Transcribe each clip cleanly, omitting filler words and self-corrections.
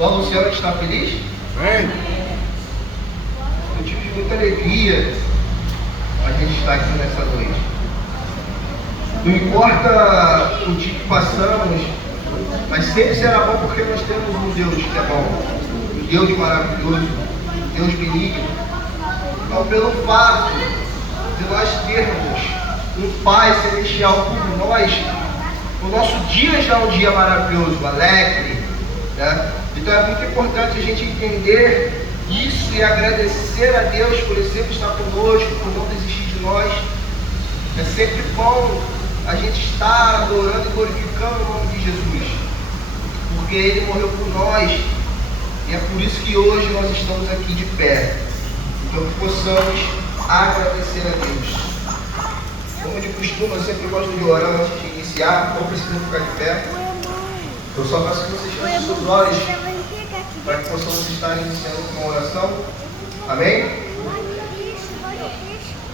Só a Luciana está feliz? Motivo de muita alegria a gente estar aqui nessa noite. Não importa o dia que passamos, mas sempre será bom porque nós temos um Deus que é bom, um Deus maravilhoso, um Deus benigno. Então, pelo fato de nós termos um Pai Celestial por nós, o nosso dia já é um dia maravilhoso, alegre, né? Então é muito importante a gente entender isso e agradecer a Deus por Ele sempre estar conosco, por não desistir de nós. É sempre bom a gente estar adorando e glorificando o nome de Jesus, porque Ele morreu por nós e é por isso que hoje nós estamos aqui de pé. Então que possamos agradecer a Deus. Como de costume, eu sempre gosto de orar antes de iniciar, não precisa ficar de pé. Eu só peço que vocês fechem seus olhos para que possamos estar iniciando com uma oração. Amém?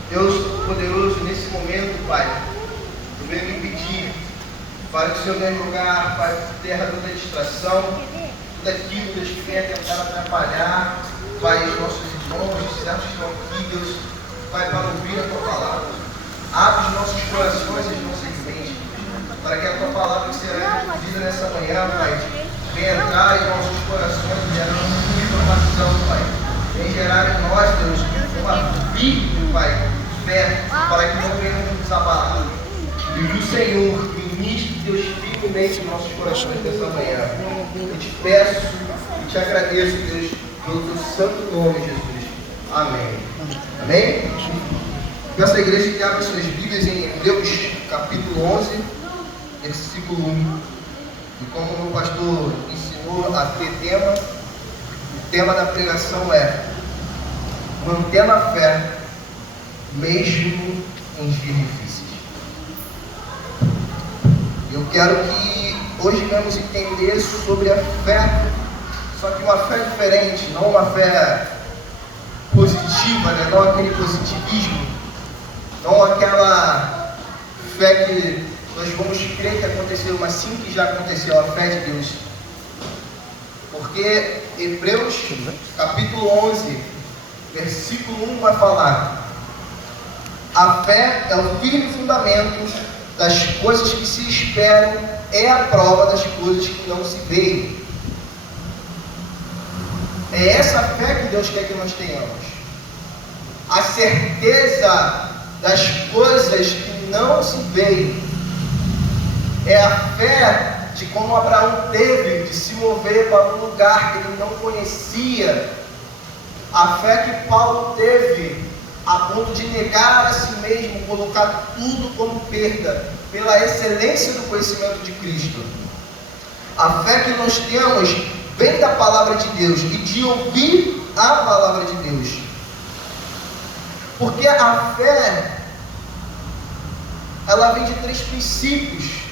Deus poderoso, nesse momento, Pai, eu venho me pedir para que o Senhor venha jogar, Pai, terra toda distração, tudo aquilo, Deus, que venha tentar atrapalhar, Pai, os nossos irmãos, os servos que estão aqui, Deus, Pai, para ouvir a Tua palavra. Abre os nossos corações e as nossas mentes, para que a Tua palavra que será dita nessa manhã, Pai, venha entrar em nossos corações e gerar uma informação, Pai. Venha gerar em nós, Deus, uma firme, Pai, fé, para que não venhamos nos abalar. E que o Senhor ministre, Deus, firmemente em nossos corações nessa manhã. Eu te peço e te agradeço, Deus, pelo Teu santo nome, Jesus. Amém. Amém? Peço à igreja que abra suas Bíblias em Hebreus, capítulo 11, versículo 1. E como o meu pastor ensinou a ter tema, o tema da pregação é mantendo a fé, mesmo em dias difíceis. Eu quero que hoje venhamos entender sobre a fé, só que uma fé diferente, não uma fé positiva, né? Não aquele positivismo, não aquela fé que nós vamos crer que aconteceu, mas sim que já aconteceu, a fé de Deus. Porque Hebreus, capítulo 11, versículo 1 vai falar: a fé é o firme fundamento das coisas que se esperam, é a prova das coisas que não se veem. É essa fé que Deus quer que nós tenhamos. A certeza das coisas que não se veem. É a fé de como Abraão teve de se mover para um lugar que ele não conhecia. A fé que Paulo teve a ponto de negar a si mesmo, colocar tudo como perda, pela excelência do conhecimento de Cristo. A fé que nós temos vem da palavra de Deus e de ouvir a palavra de Deus. Porque a fé, ela vem de 3 princípios.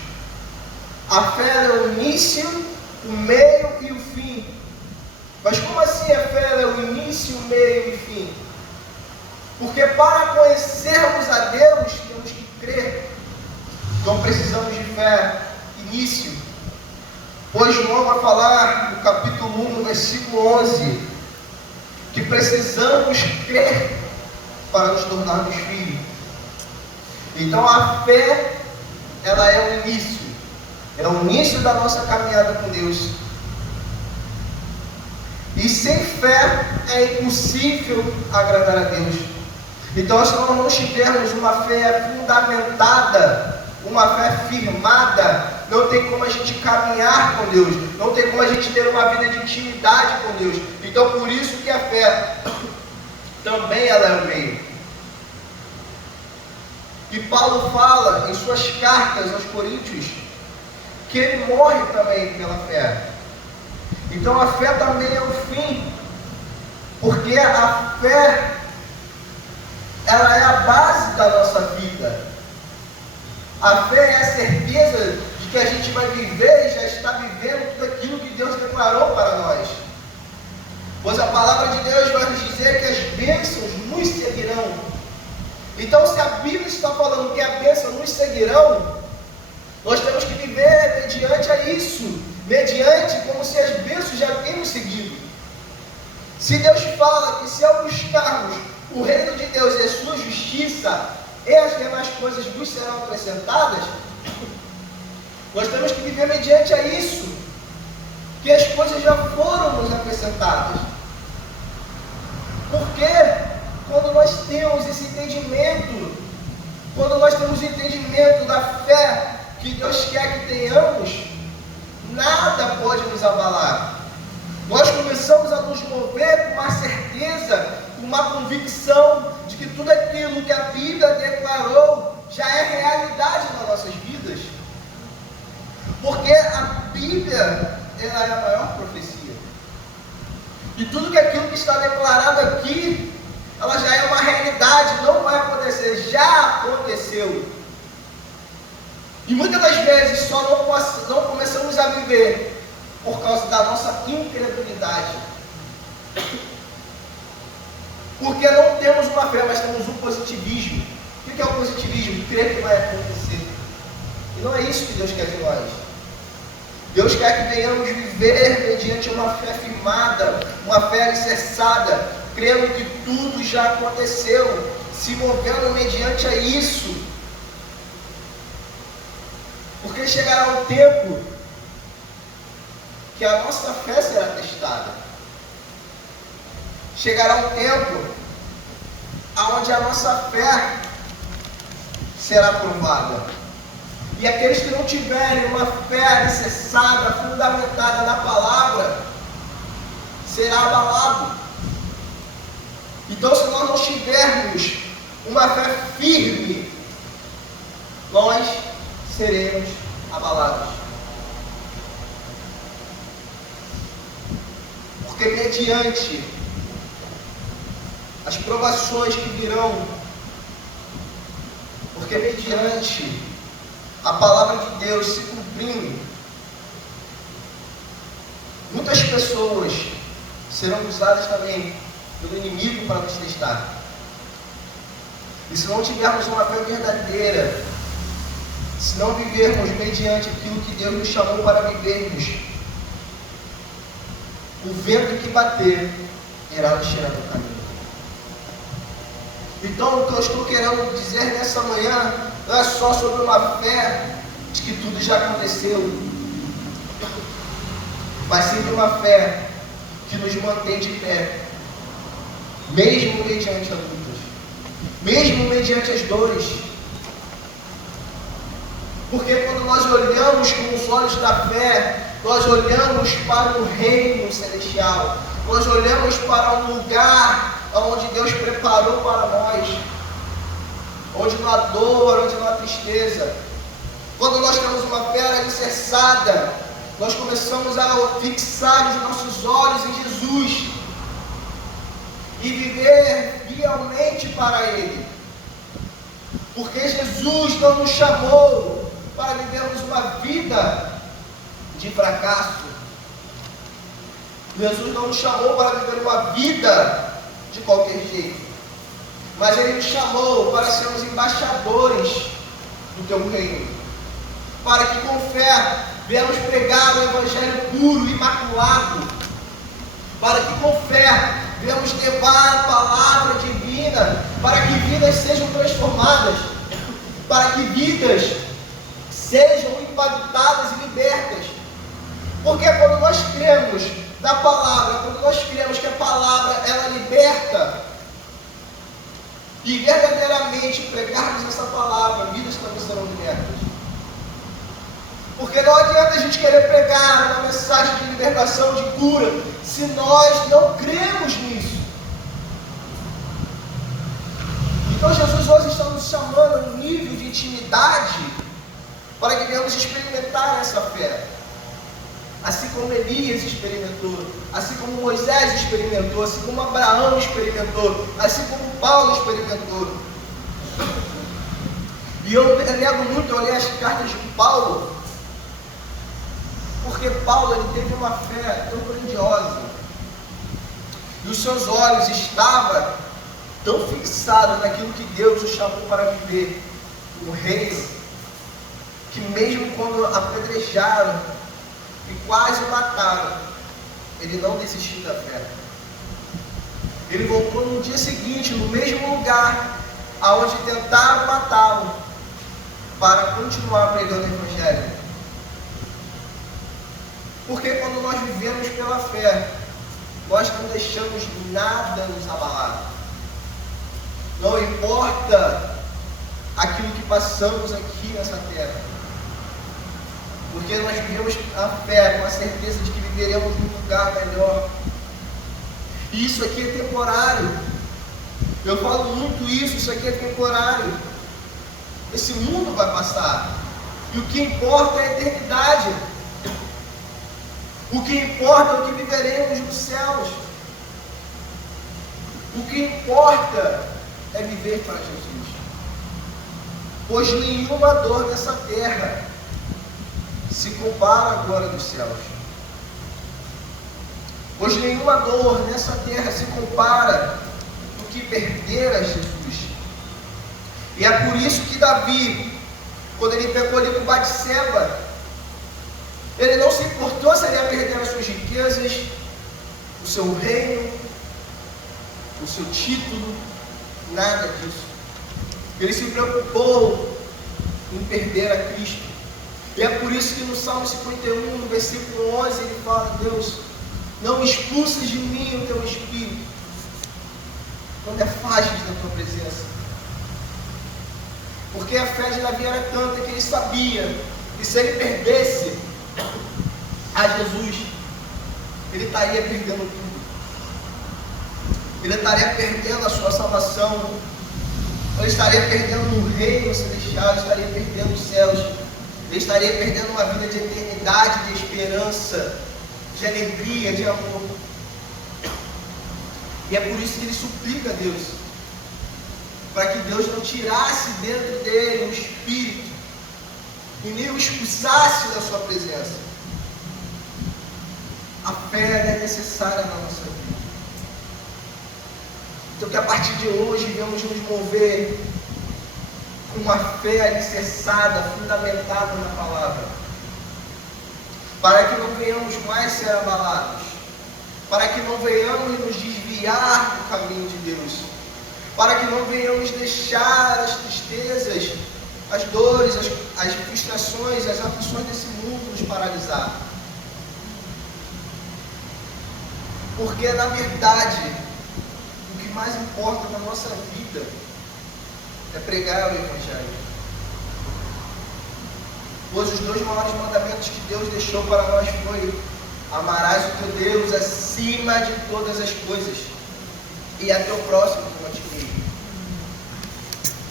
A fé é o início, o meio e o fim. Mas como assim a fé é o início, o meio e o fim? Porque para conhecermos a Deus, temos que crer. Então precisamos de fé, início. Pois João vai falar no capítulo 1, no versículo 11, que precisamos crer para nos tornarmos filhos. Então a fé, ela é o início. É o início da nossa caminhada com Deus. E sem fé é impossível agradar a Deus. Então, se nós não tivermos uma fé fundamentada, uma fé firmada, não tem como a gente caminhar com Deus, não tem como a gente ter uma vida de intimidade com Deus. Então, por isso que a fé também ela é o meio. E Paulo fala em suas cartas aos Coríntios que ele morre também pela fé. Então a fé também é o fim, porque a fé, ela é a base da nossa vida. A fé é a certeza de que a gente vai viver e já está vivendo tudo aquilo que Deus declarou para nós. Pois a palavra de Deus vai nos dizer que as bênçãos nos seguirão. Então, se a Bíblia está falando que a bênção nos seguirão, nós temos que viver mediante a isso. mediante como se as bênçãos já tenham seguido. Se Deus fala que se ao buscarmos o reino de Deus e a sua justiça, e as demais coisas nos serão acrescentadas, nós temos que viver mediante a isso, que as coisas já foram nos acrescentadas. Porque quando nós temos esse entendimento, quando nós temos o entendimento da fé que Deus quer que tenhamos, nada pode nos abalar. Nós começamos a nos mover com uma certeza, com uma convicção de que tudo aquilo que a Bíblia declarou já é realidade nas nossas vidas. Porque a Bíblia, ela é a maior profecia. E tudo que aquilo que está declarado aqui, ela já é uma realidade, não vai acontecer, já aconteceu. E muitas das vezes só não começamos a viver por causa da nossa incredulidade. Porque não temos uma fé, mas temos um positivismo. O que é o positivismo? Crer que vai acontecer. E não é isso que Deus quer de nós. Deus quer que venhamos viver mediante uma fé firmada, uma fé alicerçada, crendo que tudo já aconteceu, se movendo mediante a isso. Porque chegará um tempo que a nossa fé será testada. Chegará um tempo onde a nossa fé será provada. E aqueles que não tiverem uma fé alicerçada, fundamentada na palavra, será abalado. Então, se nós não tivermos uma fé firme, nós seremos abalados. Porque mediante as provações que virão, porque mediante a palavra de Deus se cumprindo, muitas pessoas serão usadas também pelo inimigo para nos testar. E se não tivermos uma fé verdadeira, se não vivermos mediante aquilo que Deus nos chamou para vivermos, o vento que bater irá nos tirar do caminho. Então, o que eu estou querendo dizer nessa manhã não é só sobre uma fé de que tudo já aconteceu, mas sim uma fé que nos mantém de pé, mesmo mediante as lutas, mesmo mediante as dores. Porque quando nós olhamos com os olhos da fé, nós olhamos para o reino celestial, nós olhamos para um lugar onde Deus preparou para nós, onde não há dor, onde não há tristeza. Quando nós temos uma fé alicerçada, nós começamos a fixar os nossos olhos em Jesus e viver fielmente para Ele. Porque Jesus não nos chamou para vivermos uma vida de fracasso. Jesus não nos chamou para viver uma vida de qualquer jeito, mas Ele nos chamou para sermos embaixadores do Teu reino, para que com fé venhamos pregar o Evangelho puro, imaculado, para que com fé venhamos levar a palavra divina, para que vidas sejam transformadas, para que vidas sejam impactadas e libertas. Porque quando nós cremos na palavra, quando nós cremos que a palavra ela liberta, e verdadeiramente pregarmos essa palavra, vidas também serão libertas. Porque não adianta a gente querer pregar uma mensagem de libertação, de cura, se nós não cremos nisso. Então Jesus hoje está nos chamando a um nível de intimidade para que venhamos experimentar essa fé. Assim como Elias experimentou, assim como Moisés experimentou, assim como Abraão experimentou, assim como Paulo experimentou. E eu nego muito, eu olhei as cartas de Paulo, porque Paulo ele teve uma fé tão grandiosa, e os seus olhos estavam tão fixados naquilo que Deus o chamou para viver, no reino, que mesmo quando apedrejaram e quase mataram, ele não desistiu da fé. Ele voltou no dia seguinte, no mesmo lugar aonde tentaram matá-lo, para continuar pregando o Evangelho. Porque quando nós vivemos pela fé, nós não deixamos nada nos abalar. Não importa aquilo que passamos aqui nessa terra. Porque nós vivemos a fé com a certeza de que viveremos num lugar melhor. E isso aqui é temporário. Eu falo muito isso aqui é temporário. Esse mundo vai passar. E o que importa é a eternidade. O que importa é o que viveremos nos céus. O que importa é viver para Jesus. Pois nenhuma dor dessa terra se compara à glória dos céus. Pois nenhuma dor nessa terra se compara do que perder a Jesus. E é por isso que Davi, quando ele pecou ali com Batseba, ele não se importou se ele ia perder as suas riquezas, o seu reino, o seu título, nada disso. Ele se preocupou em perder a Cristo. E é por isso que no Salmo 51, no versículo 11, ele fala: Deus, não expulses de mim o teu espírito, não me afastes da tua presença. Porque a fé de Davi era tanta que ele sabia que se ele perdesse a Jesus, ele estaria perdendo tudo. Ele estaria perdendo a sua salvação, ele estaria perdendo o reino celestial, ele estaria perdendo os céus, ele estaria perdendo uma vida de eternidade, de esperança, de alegria, de amor. E é por isso que ele suplica a Deus, para que Deus não tirasse dentro dele o espírito e nem o expulsasse da sua presença. A fé é necessária na nossa vida. Então que a partir de hoje venhamos nos mover com uma fé alicerçada, fundamentada na palavra, para que não venhamos mais ser abalados, para que não venhamos nos desviar do caminho de Deus, para que não venhamos deixar as tristezas, as dores, as frustrações, as aflições desse mundo nos paralisar. Porque na verdade, o que mais importa na nossa vida é pregar o Evangelho. Pois os 2 maiores mandamentos que Deus deixou para nós foi: amarás o teu Deus acima de todas as coisas e a teu próximo como a ti mesmo.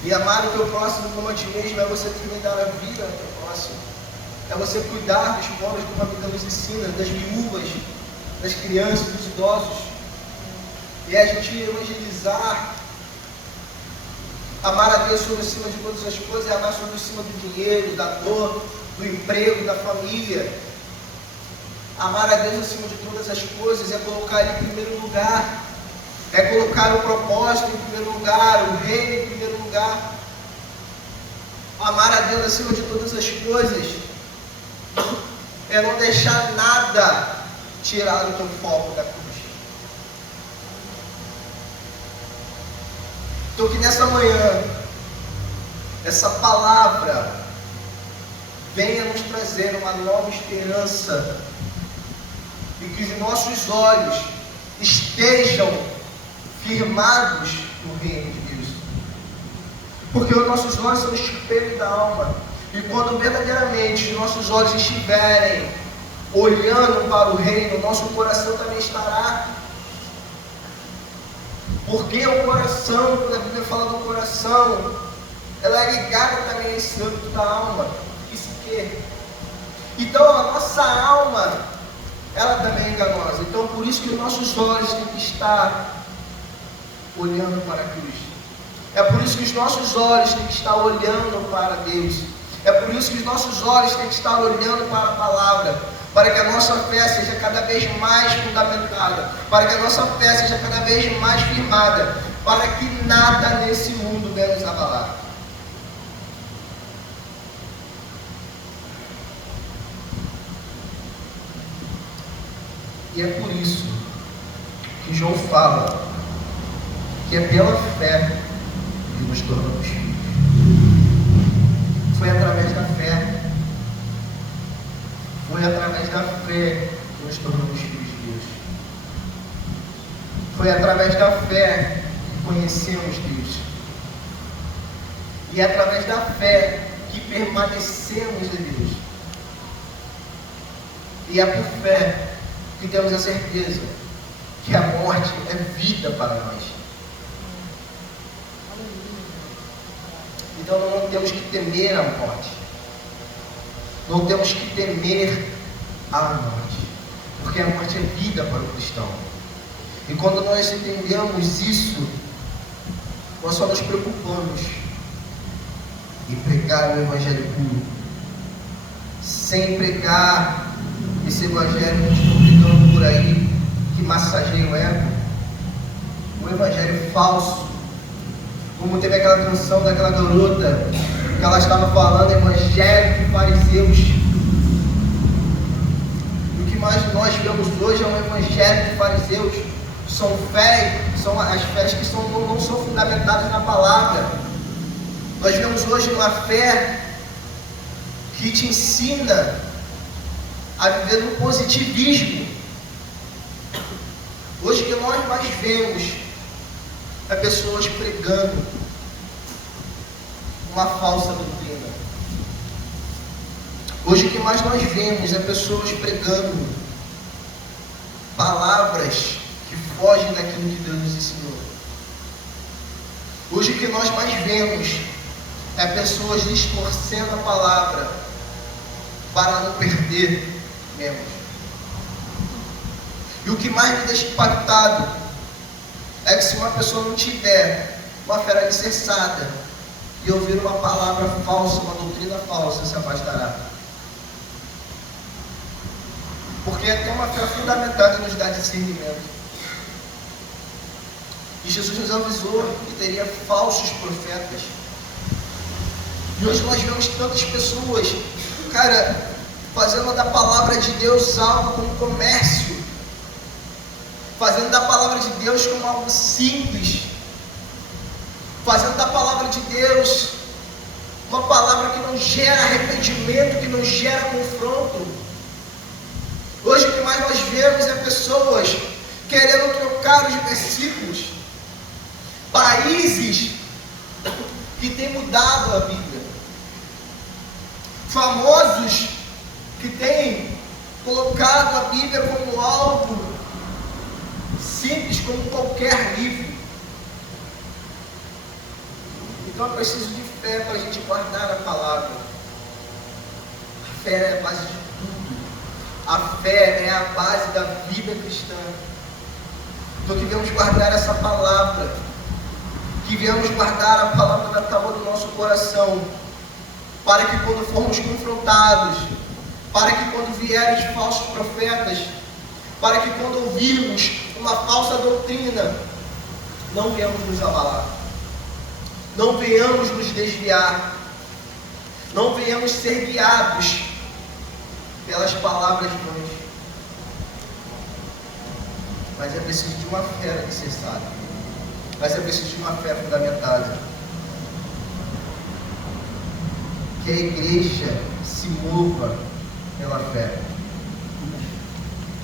E amar o teu próximo como a ti mesmo é você também dar a vida ao teu próximo. É você cuidar dos pobres como a Bíblia nos ensina, das viúvas, das crianças, dos idosos. E a gente evangelizar, amar a Deus sobre cima de todas as coisas, é amar sobre cima do dinheiro, da dor, do emprego, da família. Amar a Deus acima de todas as coisas é colocar Ele em primeiro lugar, é colocar o propósito em primeiro lugar, o reino em primeiro lugar. Amar a Deus acima de todas as coisas é não deixar nada tirar o teu foco da cruz. Então que nessa manhã, essa palavra venha nos trazer uma nova esperança e que os nossos olhos estejam firmados no reino de Deus. Porque os nossos olhos são o espelho da alma. E quando verdadeiramente os nossos olhos estiverem olhando para o reino, o nosso coração também estará. Porque o coração, quando a Bíblia fala do coração, ela é ligada também a esse âmbito da alma, que se quer. Então a nossa alma, ela também é enganosa. Então por isso que os nossos olhos têm que estar olhando para Cristo. É por isso que os nossos olhos têm que estar olhando para Deus. É por isso que os nossos olhos têm que estar olhando para a palavra, para que a nossa fé seja cada vez mais fundamentada, para que a nossa fé seja cada vez mais firmada, para que nada nesse mundo venha nos abalar. E é por isso que João fala que é pela fé que nos tornamos filhos. Foi através da fé. Foi através da fé que nos tornamos filhos de Deus. Foi através da fé que conhecemos Deus. E é através da fé que permanecemos em Deus. E é por fé que temos a certeza que a morte é vida para nós. Então não temos que temer a morte. Não temos que temer a morte. Porque a morte é vida para o cristão. E quando nós entendemos isso, nós só nos preocupamos em pregar o Evangelho puro. Sem pregar esse Evangelho que estão pregando por aí, que massageia o ego. O Evangelho falso. Como teve aquela canção daquela garota, que ela estava falando Evangelho de fariseus. E o que mais nós vemos hoje é um Evangelho de fariseus. São as fés que não são fundamentadas na palavra. Nós vemos hoje uma fé que te ensina a viver no positivismo. Hoje o que nós mais vemos é pessoas pregando uma falsa doutrina. Hoje o que mais nós vemos é pessoas pregando palavras que fogem daquilo que Deus nos ensinou. Hoje o que nós mais vemos é pessoas distorcendo a palavra para não perder membros. E o que mais me deixa impactado é que se uma pessoa não tiver uma fé alicerçada e ouvir uma palavra falsa, uma doutrina falsa, se afastará. Porque até uma fé fundamentada nos dá discernimento. E Jesus nos avisou que teria falsos profetas. E hoje nós vemos tantas pessoas, fazendo da palavra de Deus algo como comércio. Fazendo da palavra de Deus como algo simples. Fazendo da palavra de Deus uma palavra que não gera arrependimento, que não gera confronto. Hoje o que mais nós vemos é pessoas querendo trocar os versículos. Países que têm mudado a Bíblia. Famosos que têm colocado a Bíblia como algo simples, como qualquer livro. Então eu preciso de fé para a gente guardar a palavra. A fé é a base de tudo. A fé é a base da vida cristã. Então que viemos guardar essa palavra. Que viemos guardar a palavra na tábua do nosso coração. Para que quando formos confrontados, para que quando vierem os falsos profetas, para que quando ouvirmos uma falsa doutrina, não venhamos nos abalar, não venhamos nos desviar, não venhamos ser guiados pelas palavras vãs. Mas é preciso de uma fé alicerçada, mas é preciso de uma fé fundamentada. Que a igreja se mova pela fé.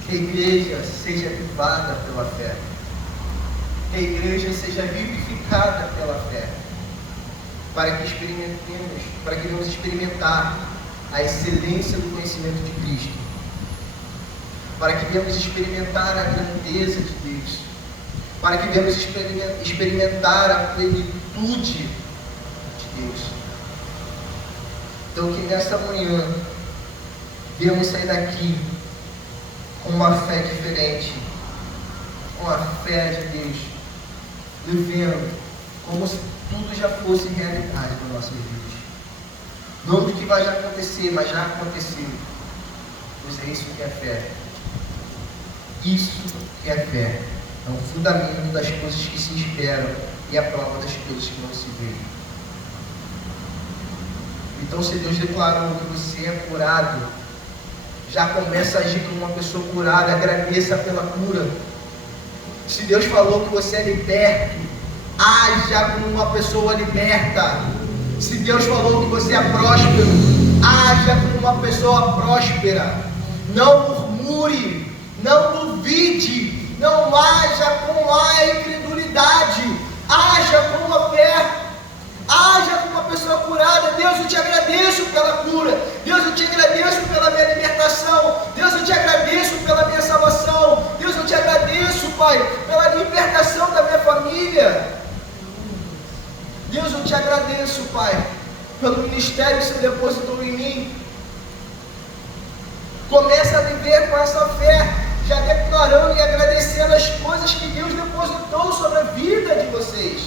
Que a igreja seja avivada pela fé. Que a igreja seja vivificada pela fé. Para que venhamos experimentar a excelência do conhecimento de Cristo. Para que venhamos experimentar a grandeza de Deus. Para que venhamos experimentar a plenitude de Deus. Então que nessa manhã devemos sair daqui com uma fé diferente, com a fé de Deus, vivendo como se tudo já fosse realidade nas nossas vidas. Não do que vai já acontecer, mas já aconteceu. Pois é isso que é fé. Isso que é fé. É o fundamento das coisas que se esperam e a prova das coisas que não se veem. Então, se Deus declarou que você é curado, já começa a agir como uma pessoa curada. Agradeça pela cura. Se Deus falou que você é liberto, haja como uma pessoa liberta. Se Deus falou que você é próspero, haja como uma pessoa próspera. Não murmure, não duvide, não haja com a incredulidade, haja com a fé. Haja como uma pessoa curada. Deus, eu te agradeço pela cura. Deus, eu te agradeço pela minha libertação. Deus, eu te agradeço pela minha salvação. Deus, eu te agradeço, Pai, pela libertação da minha família. Deus, eu te agradeço, Pai, pelo ministério que você depositou em mim. Começa a viver com essa fé, já declarando e agradecendo as coisas que Deus depositou sobre a vida de vocês.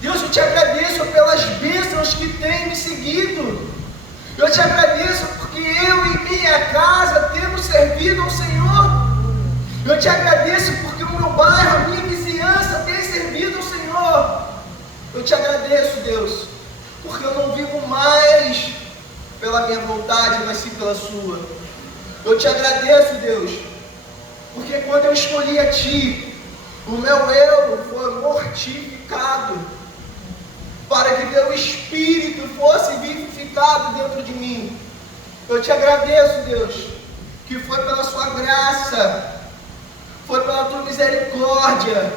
Deus, eu te agradeço pelas bênçãos que tem me seguido. Eu te agradeço porque eu e minha casa temos servido ao Senhor. Eu te agradeço porque o meu bairro, a minha vizinhança tem servido ao Senhor. Eu te agradeço, Deus, porque eu não vivo mais pela minha vontade, mas sim pela sua. Eu te agradeço, Deus, porque quando eu escolhi a Ti, o meu eu foi mortificado, para que Teu Espírito fosse vivificado dentro de mim. Eu te agradeço, Deus, que foi pela Sua graça, foi pela Tua misericórdia,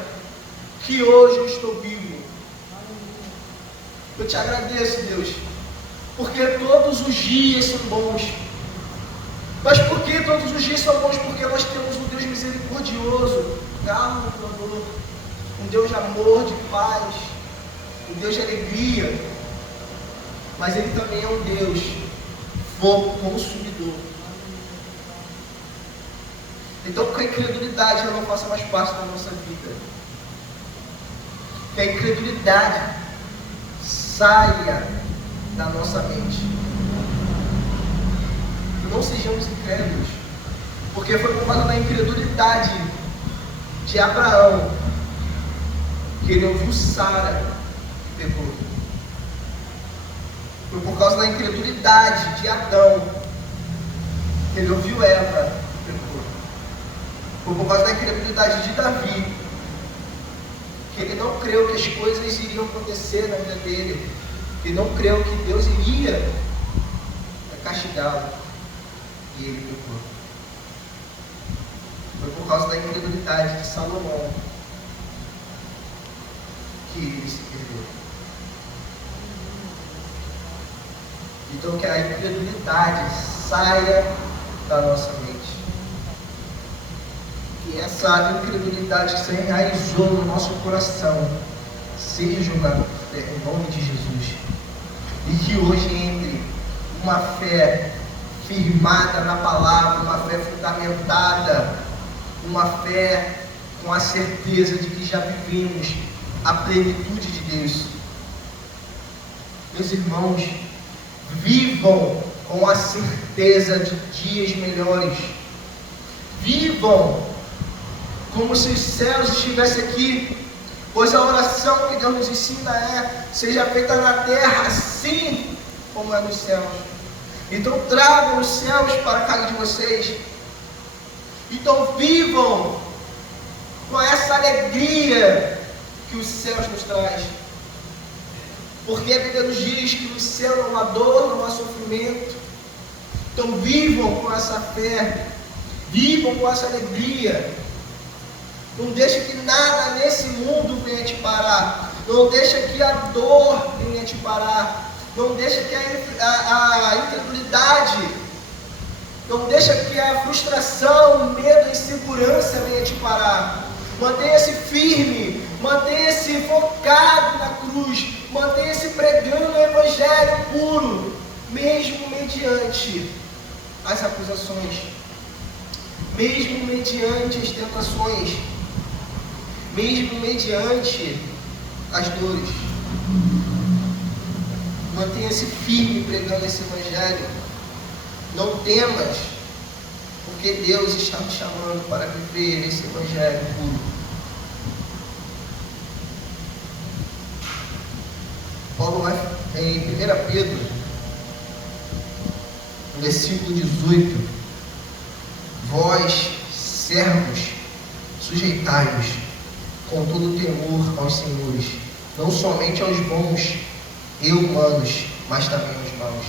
que hoje eu estou vivo. Eu te agradeço, Deus, porque todos os dias são bons. Mas por que todos os dias são bons? Porque nós temos um Deus misericordioso, calmo, um Deus de amor, de paz, um Deus de alegria, mas Ele também é um Deus fogo consumidor. Então que a incredulidade ela não faça mais parte da nossa vida, que a incredulidade saia da nossa mente. Não sejamos incrédulos, porque foi por causa da incredulidade de Abraão que ele ouviu Sara e pecou. Foi por causa da incredulidade de Adão que ele ouviu Eva e pecou. Foi por causa da incredulidade de Davi que ele não creu que as coisas iriam acontecer na vida dele, que não creu que Deus iria castigá-lo, e ele pecou. Foi por causa da incredulidade de Salomão que ele se perdeu. Então que a incredulidade saia da nossa mente. Que essa incredulidade que se enraizou no nosso coração seja jogada por terra em nome de Jesus. E que hoje entre uma fé firmada na palavra, uma fé fundamentada, uma fé com a certeza de que já vivemos a plenitude de Deus. Meus irmãos, vivam com a certeza de dias melhores. Vivam como se os céus estivessem aqui, pois a oração que Deus nos ensina é: seja feita na terra assim como é nos céus. Então tragam os céus para a casa de vocês. Então vivam com essa alegria que os céus nos traz. Porque a Bíblia nos diz que no céu não há dor, não há sofrimento. Então vivam com essa fé, vivam com essa alegria. Não deixe que nada nesse mundo venha te parar. Não deixe que a dor venha te parar. Não deixe que a incredulidade, não deixe que a frustração, o medo, a insegurança venha te parar. Mantenha-se firme, mantenha-se focado na cruz, mantenha-se pregando o Evangelho puro, mesmo mediante as acusações, mesmo mediante as tentações, mesmo mediante as dores. Mantenha-se firme pregando esse Evangelho. Não temas, porque Deus está te chamando para viver esse Evangelho puro. Paulo vai em 1 Pedro, versículo 18: vós, servos, sujeitai-vos com todo temor aos senhores, não somente aos bons e humanos, mas também aos maus.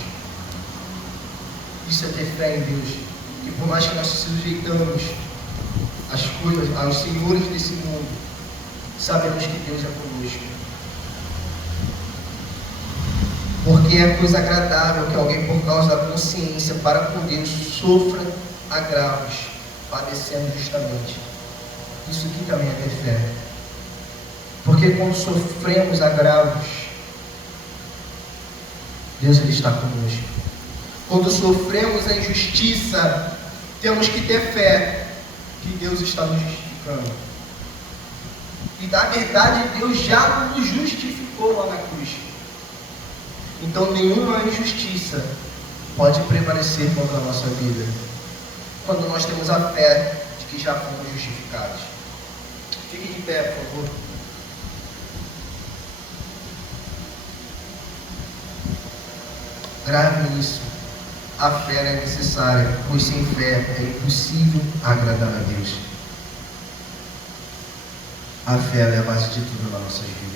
Isso é ter fé em Deus, que por mais que nós se sujeitamos às coisas, aos senhores desse mundo, sabemos que Deus é conosco. Porque é coisa agradável que alguém, por causa da consciência para com Deus, sofra agravos, padecendo justamente. Isso aqui também é ter fé. Porque quando sofremos agravos, Deus ele está conosco. Quando sofremos a injustiça, temos que ter fé que Deus está nos justificando. E na verdade, Deus já nos justificou lá na cruz. Então nenhuma injustiça pode prevalecer contra a nossa vida, quando nós temos a fé de que já fomos justificados. Fique de pé, por favor. Grave nisso. A fé é necessária, pois sem fé é impossível agradar a Deus. A fé é a base de tudo nas nossas vidas.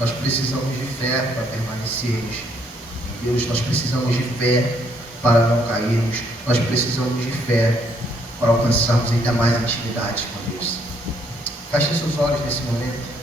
Nós precisamos de fé para permanecermos em Deus. Nós precisamos de fé para não cairmos. Nós precisamos de fé para alcançarmos ainda mais intimidade com Deus. Feche seus olhos nesse momento.